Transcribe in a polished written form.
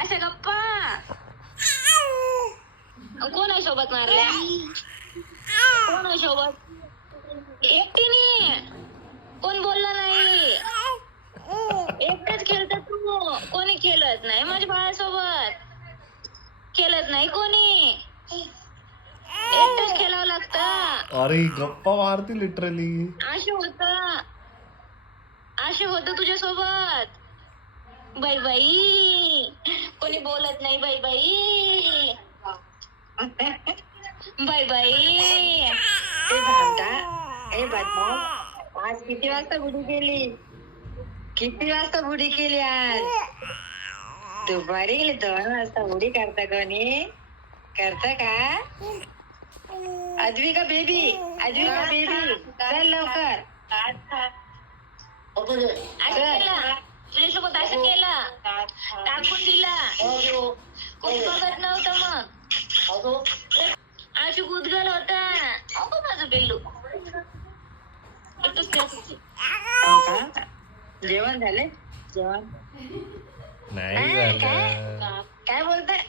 अशा गप्पा कोण आहे सोबत मारल्या? कोण आहे सोबत? एकटीने कोण बोलला नाही. एकटाच खेळतात तू. कोणी खेळत नाही माझ्या बाळासोबत. खेळत नाही कोणी. एकटाच खेळावं लागतं. अरे गप्पा मारती लिटरली. असे होत तुझ्या सोबत. बाई बाई कोणी बोलत नाही. बाई बाई बाई बाई. आज किती वाजता बुडी केली? किती वाजता बुडी केली आज? दुपारी 2 वाजता बुडी करता कोणी? करता का? अद्विका बेबी चल लवकर. तुझ्यासोबत असं केलं टाकून दिला. कोणी बघत नव्हतं मग. अशी गुदगल होता. अगो माझं बेल्लू. जेवण झालं? जेवण नाही झालं. काय बोलताय?